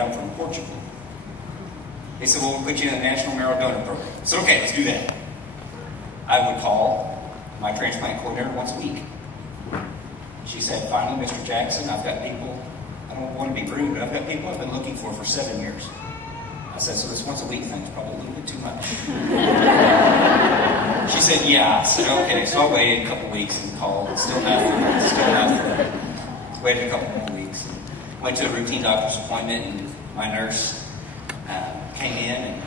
I'm from Portugal. They said, well, we'll put you in the National Marrow Donor Program. I said, okay, let's do that. I would call my transplant coordinator once a week. She said, finally, Mr. Jackson, I've got people, I don't want to be rude, but I've got people I've been looking for 7 years. I said, so this once a week thing's probably a little bit too much. She said, yeah. I said, okay. So I waited a couple weeks and called. Still nothing. Waited a couple more weeks. Went to a routine doctor's appointment, and my nurse came in, and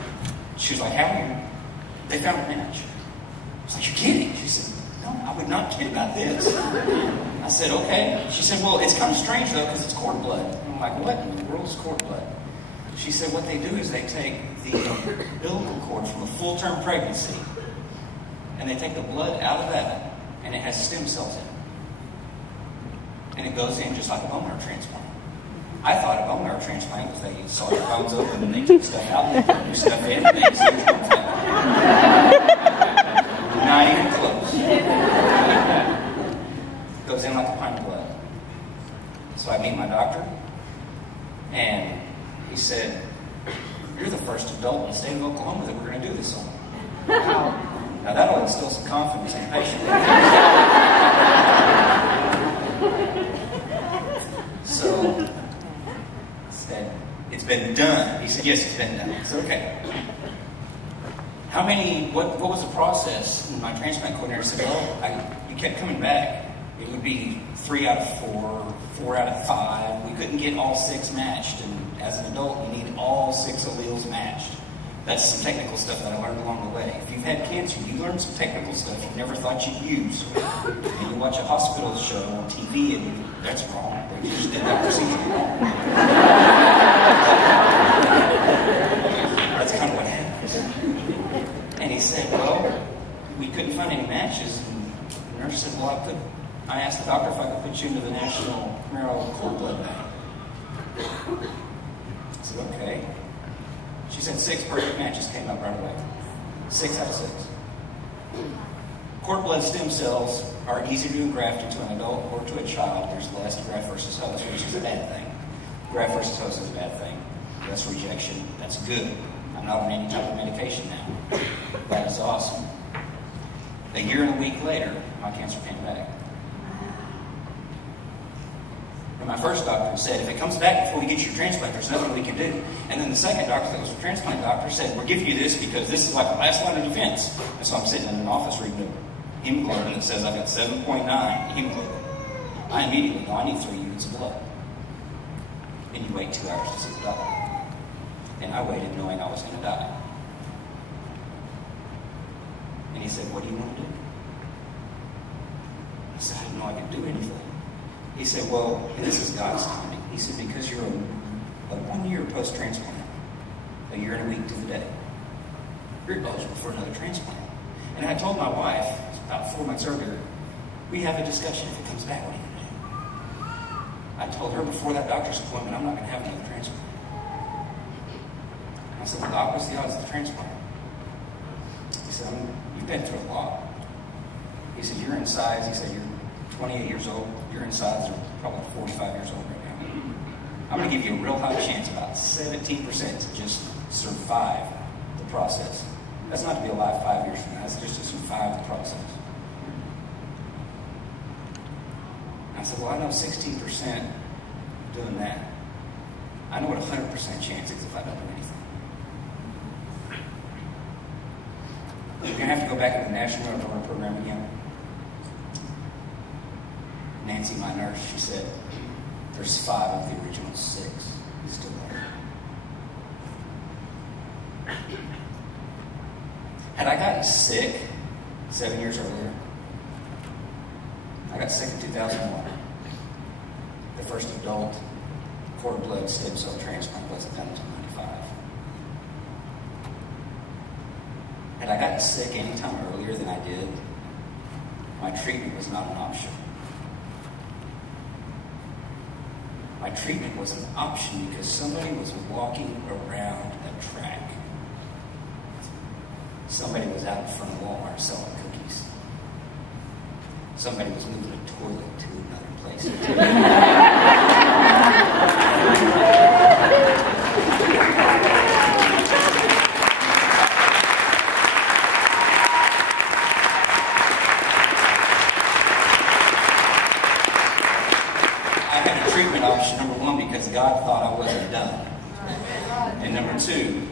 she was like, Howie, they found a match. I was like, you're kidding? She said, no, I would not kid about this. I said, okay. She said, well, it's kind of strange, though, because it's cord blood. And I'm like, what in the world is cord blood? She said, what they do is they take the umbilical cord from a full-term pregnancy, and they take the blood out of that, and it has stem cells in it. And it goes in just like a bone marrow transplant. I thought a bone marrow transplant was they saw your bones open and they took stuff out and they put new stuff in and they see what comes out. Not even close. Goes in like a pint of blood. So I meet my doctor, and he said, you're the first adult in the state of Oklahoma that we're going to do this on. Now that'll instill some confidence in the patient. So I said, it's been done. He said, yes, it's been done. I said, okay. What was the process? And my transplant coordinator said, well, you kept coming back. It would be 3 out of 4, 4 out of 5. We couldn't get all 6 matched. And as an adult, you need all 6 alleles matched. That's some technical stuff that I learned along the way. If you've had cancer, you learn some technical stuff you never thought you'd use. And you watch a hospital show on TV and that's wrong. They just did that procedure wrong. That's kind of what happens. And he said, well, we couldn't find any matches. And the nurse said, well, I asked the doctor if I could put you into the National Marrow Cord Blood Bank. I said, okay. She said 6 perfect matches came up right away. 6 out of 6. Cord blood stem cells are easy to engraft into an adult or to a child. There's less graft versus host, which is a bad thing. Graft versus host is a bad thing. Less rejection. That's good. I'm not on any type of medication now. That is awesome. A year and a week later, my cancer came back. And my first doctor said, if it comes back before we get your transplant, there's nothing we can do. And then the second doctor, that was a transplant doctor, said, we're giving you this because this is like the last line of defense. And so I'm sitting in an office reading a hemoglobin that says I've got 7.9 hemoglobin. I immediately know I need 3 units of blood. And you wait 2 hours to see the doctor. And I waited knowing I was going to die. And he said, what do you want to do? I said, I didn't know I could do anything. He said, well, and this is God's timing. He said, because you're a 1 year post-transplant, a year and a week to the day, you're eligible for another transplant. And I told my wife, about 4 months earlier, we have a discussion. If it comes back, what are you going to do? I told her before that doctor's appointment, I'm not going to have another transplant. And I said, well, Doc, what's the odds of the transplant? He said, you've been through a lot. He said, you're in size. He said, you're 28 years old. Your insides are probably 45 years old right now. I'm going to give you a real high chance, about 17%, to just survive the process. That's not to be alive 5 years from now. That's just to survive the process. I said, well, I know 16% doing that. I know what 100% chance is if I don't do anything. You're going to have to go back to the National Marrow Donor Program again. Nancy, my nurse, she said, there's 5 of the original 6 still there. Had I gotten sick 7 years earlier, I got sick in 2001. The first adult cord blood stem cell transplant wasn't done until 95. Had I gotten sick any time earlier than I did, my treatment was not an option. My treatment was an option because somebody was walking around a track. Somebody was out in front of Walmart selling cookies. Somebody was moving a toilet to another place. they're done. And number two,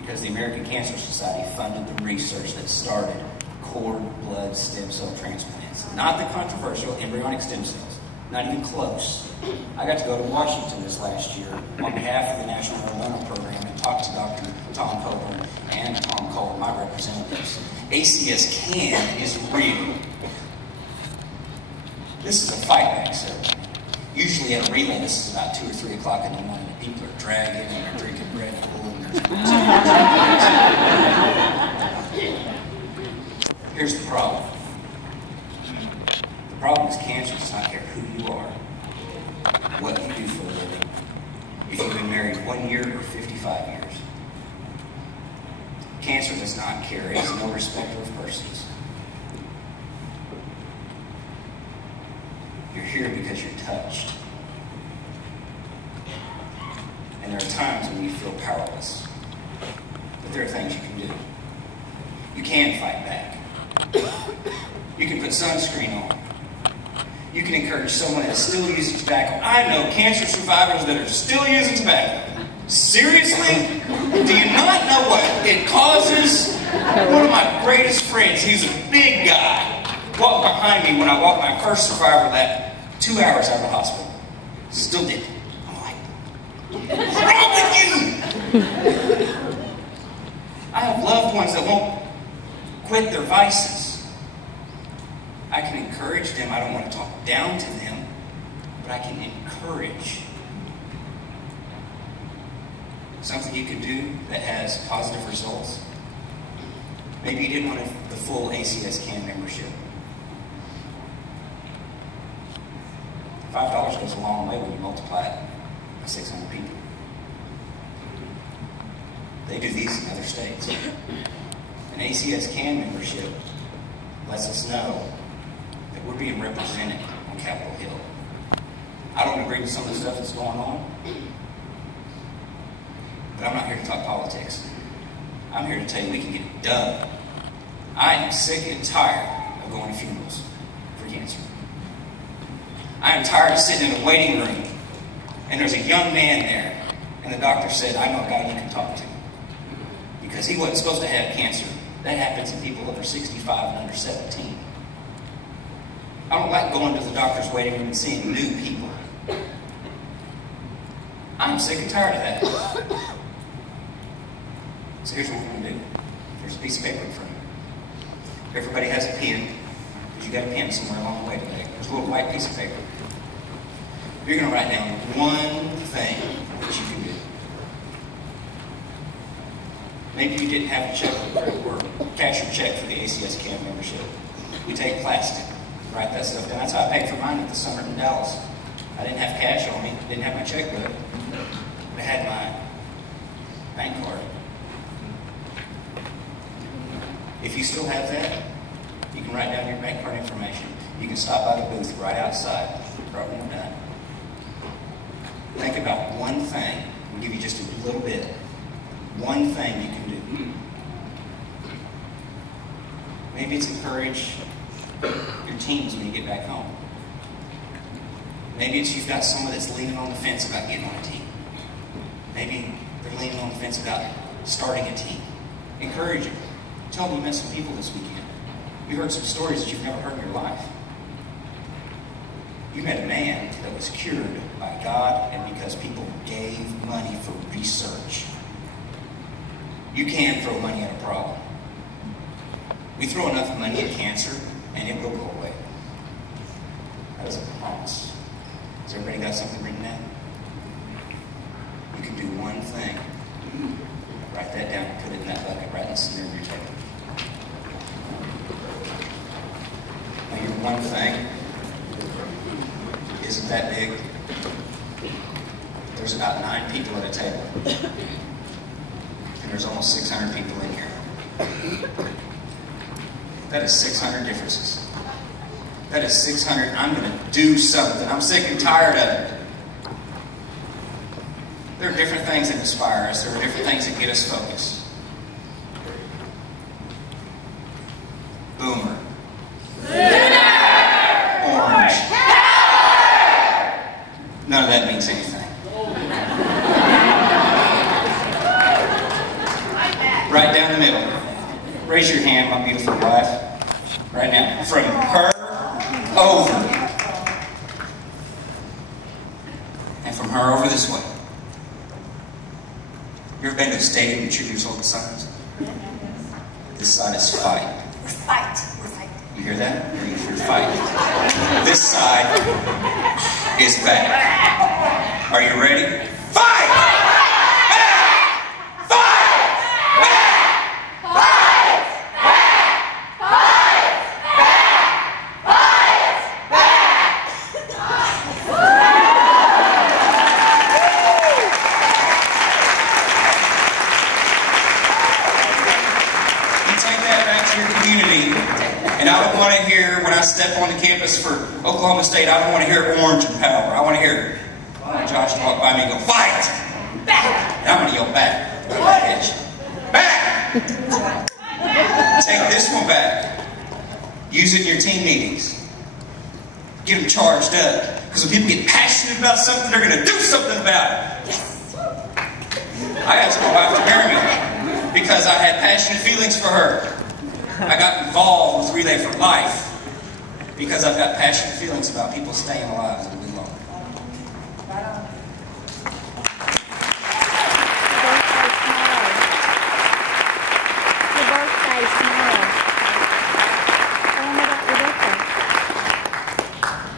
because the American Cancer Society funded the research that started cord blood stem cell transplants. Not the controversial embryonic stem cells. Not even close. I got to go to Washington this last year on behalf of the National Marijuana Program and talk to Dr. Tom Coburn and Tom Cole, my representatives. ACS-CAN is real. This is a fight back ceremony. Usually at a relay, this is about 2 or 3 o'clock in the morning. People are dragging and they're drinking Red Bull and Here's the problem. The problem is cancer does not care who you are, what you do for a living, if you've been married 1 year or 55 years. Cancer does not care. It is no respecter of persons. You're here because you're touched. And there are times when you feel powerless. But there are things you can do. You can fight back. You can put sunscreen on. You can encourage someone that's still using tobacco. I know cancer survivors that are still using tobacco. Seriously? Do you not know what it causes? One of my greatest friends, he's a big guy, walked behind me when I walked my first survivor lap 2 hours out of the hospital. Still did. I'm like, what's wrong with you? I have loved ones that won't quit their vices. I can encourage them. I don't want to talk down to them, but I can encourage. Something you can do that has positive results. Maybe you didn't want the full ACS-CAN membership. $5 goes a long way when you multiply it by 600 people. They do these in other states. An ACS-CAN membership lets us know that we're being represented on Capitol Hill. I don't agree with some of the stuff that's going on, but I'm not here to talk politics. I'm here to tell you we can get it done. I am sick and tired of going to funerals for cancer. I am tired of sitting in a waiting room and there's a young man there and the doctor said, I know a guy you can talk to. Because he wasn't supposed to have cancer. That happens in people over 65 and under 17. I don't like going to the doctor's waiting room and seeing new people. I'm sick and tired of that. So here's what we're going to do. There's a piece of paper in front of you. Everybody has a pen, because you got a pen somewhere along the way today. There's a little white piece of paper. You're going to write down one thing that you can do. Maybe you didn't have a check or cash your check for the ACS-CAN membership. We take plastic, write that stuff down. That's how I paid for mine at the summer in Dallas. I didn't have cash on me, didn't have my checkbook, but I had my bank card. If you still have that, you can write down your bank card information. You can stop by the booth right outside, right when we're done. Think about one thing. We'll give you just a little bit. One thing you can do. Maybe it's encourage your teens when you get back home. Maybe it's you've got someone that's leaning on the fence about getting on a team. Maybe they're leaning on the fence about starting a team. Encourage them. Tell them you met some people this weekend. You heard some stories that you've never heard in your life. You met a man that was cured by God and because people gave money for research. You can throw money at a problem. We throw enough money at cancer and it will go away. That is a promise. Has everybody got something written down? You can do one thing. Write that down and put it in that bucket right in the center of your table. Now your one thing isn't that big. There's about 9 people at a table. And there's almost 600 people in here. That is 600 differences. That is 600, I'm going to do something. I'm sick and tired of it. There are different things that inspire us. There are different things that get us focused. Boomer. Orange. None of that means anything. Raise your hand, my beautiful wife. Right now. From her over. And from her over this way. You ever been to a stadium and cheer your old signs? This side is fight. We're fight. We're fight. You hear that? You're fighting. This side is back. Are you ready? Fight! Back! Fight! Back! Fight! Back! Fight! Back! Fight! Back! You take that back to your community. And I don't want to hear, when I step on the campus for Oklahoma State, I don't want to hear orange and power. I want to hear Josh walk by me and go, fight! Back! And I'm going to yell back. Back! Take this one back. Use it in your team meetings. Get them charged up. Because when people get passionate about something, they're going to do something about it. Yes. I asked my wife to marry me because I had passionate feelings for her. I got involved with Relay for Life because I've got passionate feelings about people staying alive a little bit longer. Your birthday tomorrow. Tell them about your birthday.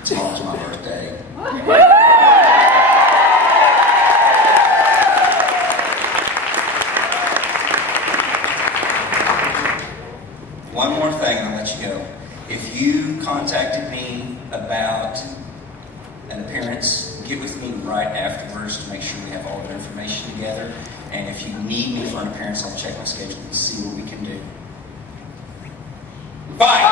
Tomorrow's my birthday. One more thing, and I'll let you go. If you contacted me about an appearance, get with me right afterwards to make sure we have all that information together. And if you need me for an appearance, I'll check my schedule and see what we can do. Bye!